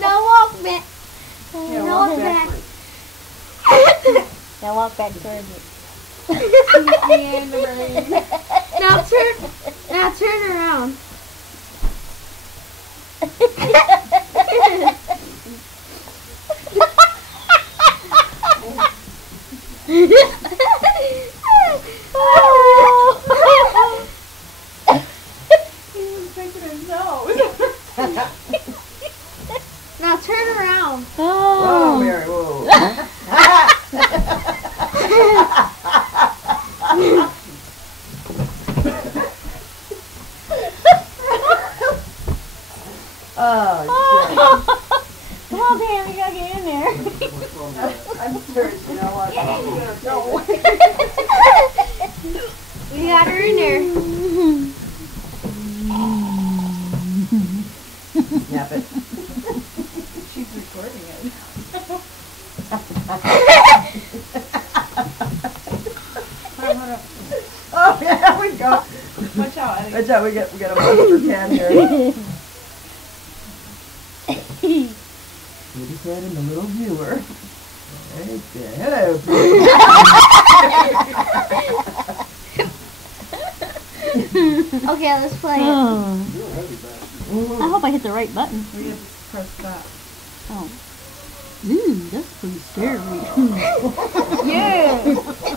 No, walk back. Yeah, No, walk back. backwards. Now walk back towards it. Now turn around. He was picking his nose. Now turn around. Whoa, Mary, whoa. Oh, Come on, Dan, we gotta get in there. shit. I'm sure you know what. No. We got her in there. Snap it. She's recording it. Oh, yeah, we go. Watch out, Eddie. Watch out, we got a monster can here. Put his head in the little viewer. Right there. Hello, Okay, let's play it. I hope I hit the right button. We have to press stop. Oh. Ooh, that's pretty scary. Yeah.